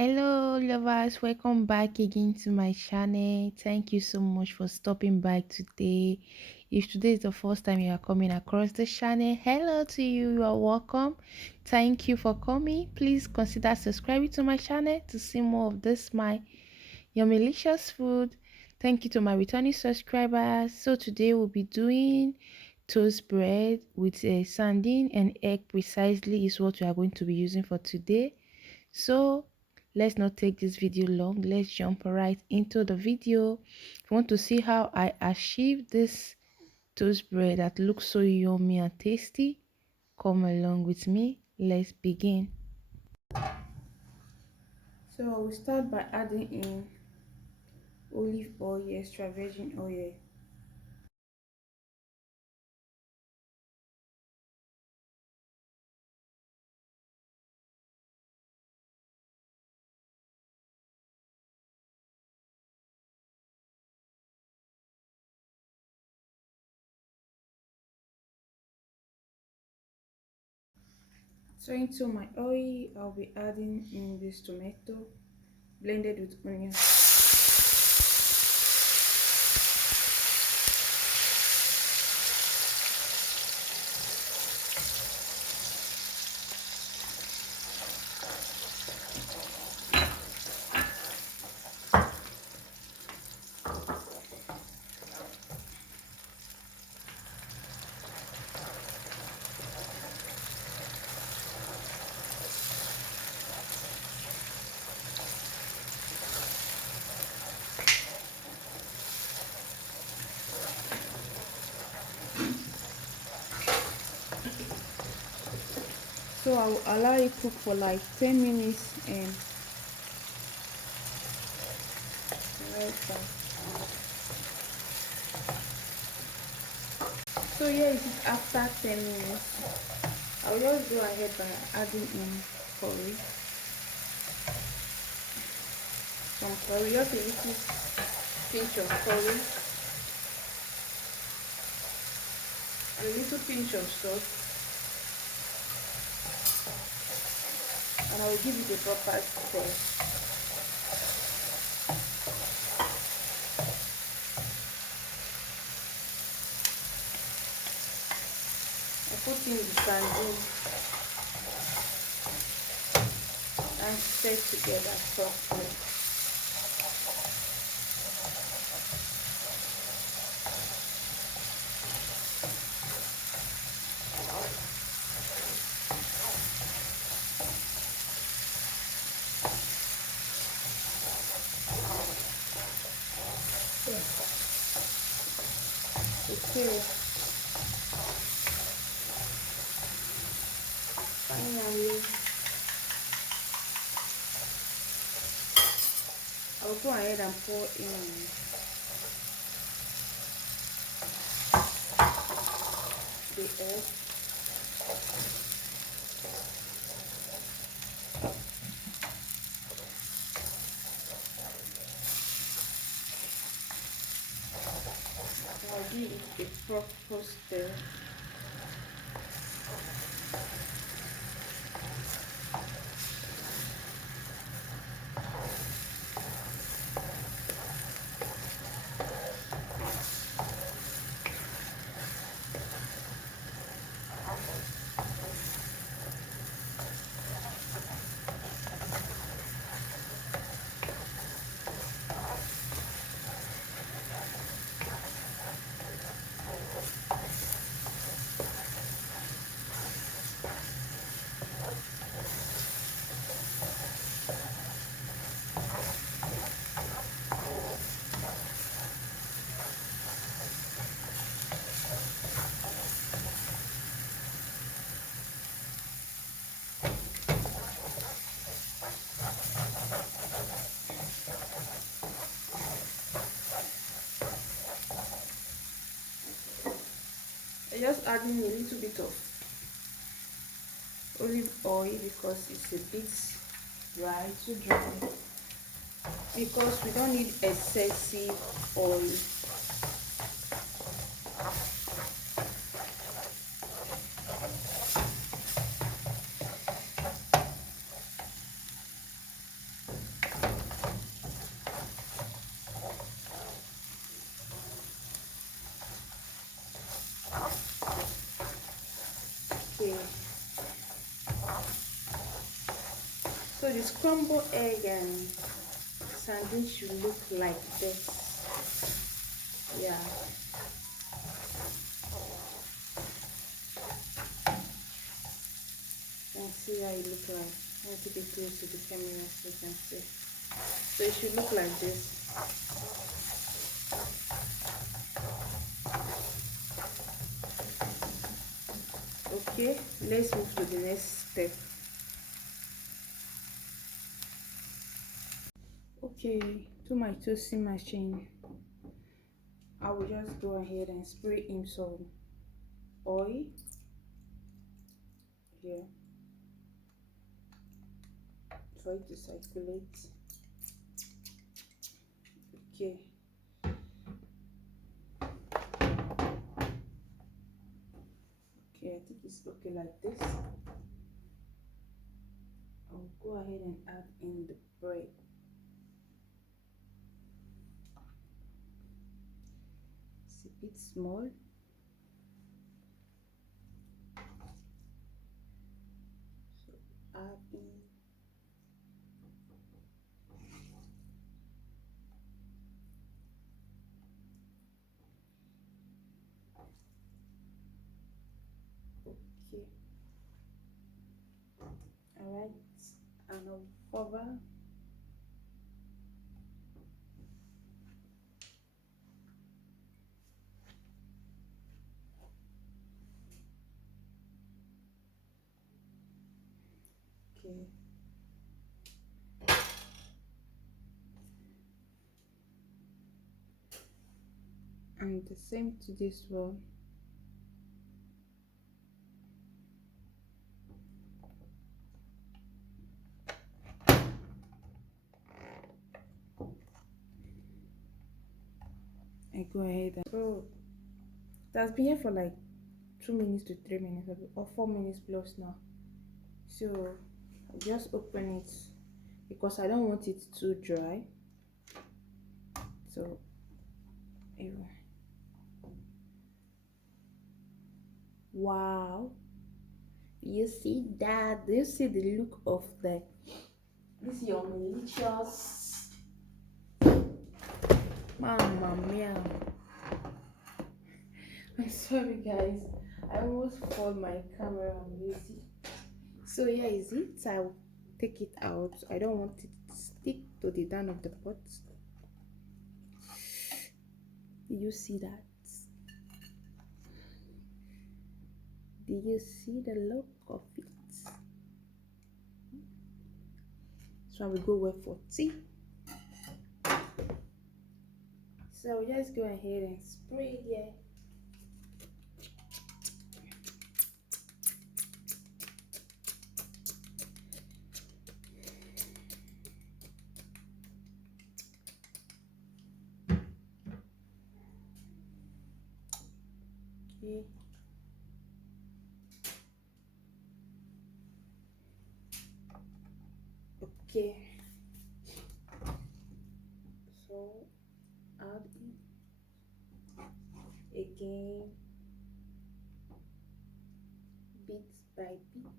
Hello lovers, welcome back again to my channel. Thank you so much for stopping by today. If today is the first time you are coming across the channel, hello to you, you are welcome. Thank you for coming. Please consider subscribing to my channel to see more of this my yummy-licious food. Thank you to my returning subscribers. So today we'll be doing toast bread with a sardine and egg precisely is what we are going to be using for today. So let's not take this video long, let's jump right into the video. If you want to see how I achieved this toast bread that looks so yummy and tasty, come along with me. Let's begin. So I will start by adding in olive oil, extra virgin oil. So into my oil, I'll be adding in this tomato blended with onion. So I will allow it cook for like 10 minutes and right back. So here it is after 10 minutes. I will just go ahead by adding in curry. Some curry, just a little pinch of curry, a little pinch of salt, and I will give it a proper stir. I put in the sandine and stir together properly. Okay, finally I'll go ahead and pour in the egg. I'll give it a proper stir. I just add in a little bit of olive oil because it's a bit dry, too dry. Because we don't need excessive oil. So the scrambled egg and sandwich should look like this. Yeah. And see how it look like. I have to be close to the camera so you can see. So it should look like this. Okay, let's move to the next step. Okay, to my toasting machine, I will just go ahead and spray in some oil here for it to circulate. Okay. Okay, I think it's okay like this. I'll go ahead and add in the bread. It's a bit small. So add in. Okay. Alright. And I'll cover. Okay. And the same to this one. I go ahead and so that's been here for like 2 minutes to 3 minutes or 4 minutes plus now. So I just open it because I don't want it too dry. So anyway. Wow, you see that? Do you see the look of this your malicious mamma mia? I'm sorry guys, I almost fall my camera. I'm lazy. So here is it. I'll take it out. I don't want it to stick to the down of the pot. Do you see that? Do you see the look of it? So I will go wait for tea. So just go ahead and spray here. Okay. Okay. So add it again, bit by bit.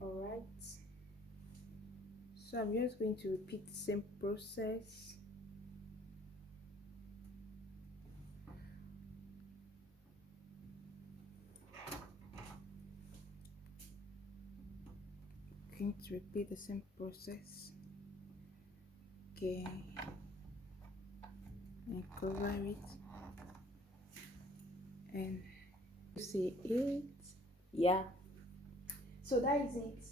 All right. So I'm just going to repeat the same process. Going to repeat the same process. Okay. And cover it. And you see it. Yeah. So that is it.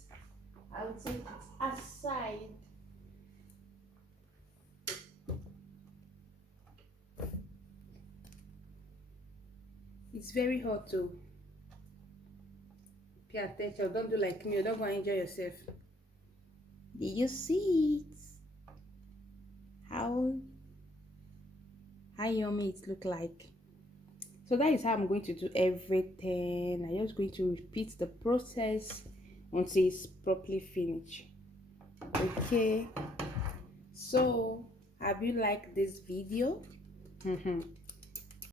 I'll take it aside. It's very hot too. Pay attention. Don't do like me. Don't go and enjoy yourself. Did you see it? How yummy it look like. So that is how I'm going to do everything. I'm just going to repeat the process until it's properly finished. Okay. So have you liked this video?